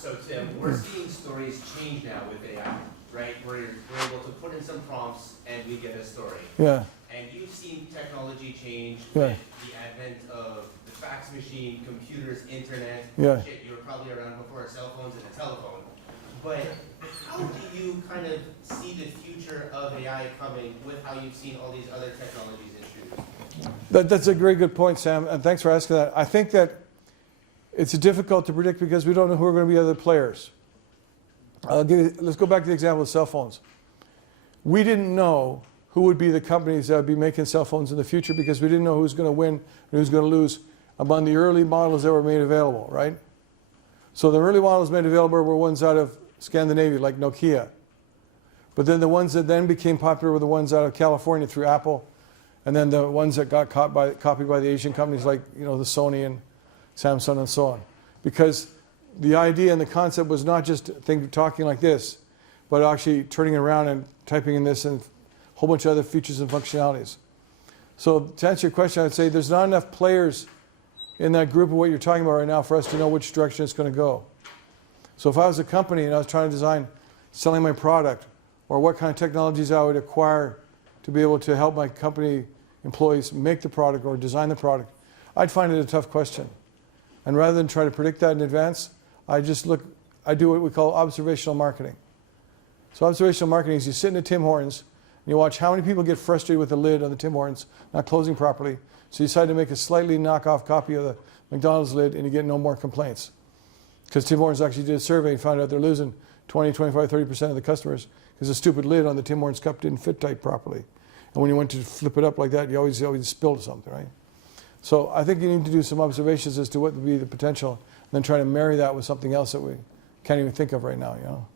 So Tim, we're seeing stories change now with AI, right? We're able to put in some prompts and we get a story. Yeah. And you've seen technology change Yeah. with the advent of the fax machine, computers, internet. Yeah. Shit, you were probably around before cell phones and a telephone. But how do you kind of see the future of AI coming with how you've seen all these other technologies introduced? That's a very good point, Sam, and thanks for asking that. I think that it's difficult to predict because we don't know who are going to be other players. Let's go back to the example of cell phones. We didn't know who would be the companies that would be making cell phones in the future because we didn't know who was going to win and who was going to lose among the early models that were made available, right? So the early models made available were ones out of Scandinavia, like Nokia. But then the ones that then became popular were the ones out of California through Apple, and then the ones that got copied by the Asian companies like, you know, the Sony and Samsung and so on. Because the idea and the concept was not just talking like this, but actually turning it around and typing in this and a whole bunch of other features and functionalities. So to answer your question, I would say there's not enough players in that group of what you're talking about right now for us to know which direction it's going to go. So if I was a company and I was trying to design selling my product or what kind of technologies I would acquire to be able to help my company employees make the product or design the product, I'd find it a tough question. And rather than try to predict that in advance, I do what we call observational marketing. So observational marketing is you sit in a Tim Hortons and you watch how many people get frustrated with the lid on the Tim Hortons not closing properly. So you decide to make a slightly knockoff copy of the McDonald's lid and you get no more complaints. Because Tim Hortons actually did a survey and found out they're losing 20, 25, 30% of the customers because the stupid lid on the Tim Hortons cup didn't fit tight properly. And when you went to flip it up like that, you always spilled something, right? So I think you need to do some observations as to what would be the potential and then try to marry that with something else that we can't even think of right now, you know?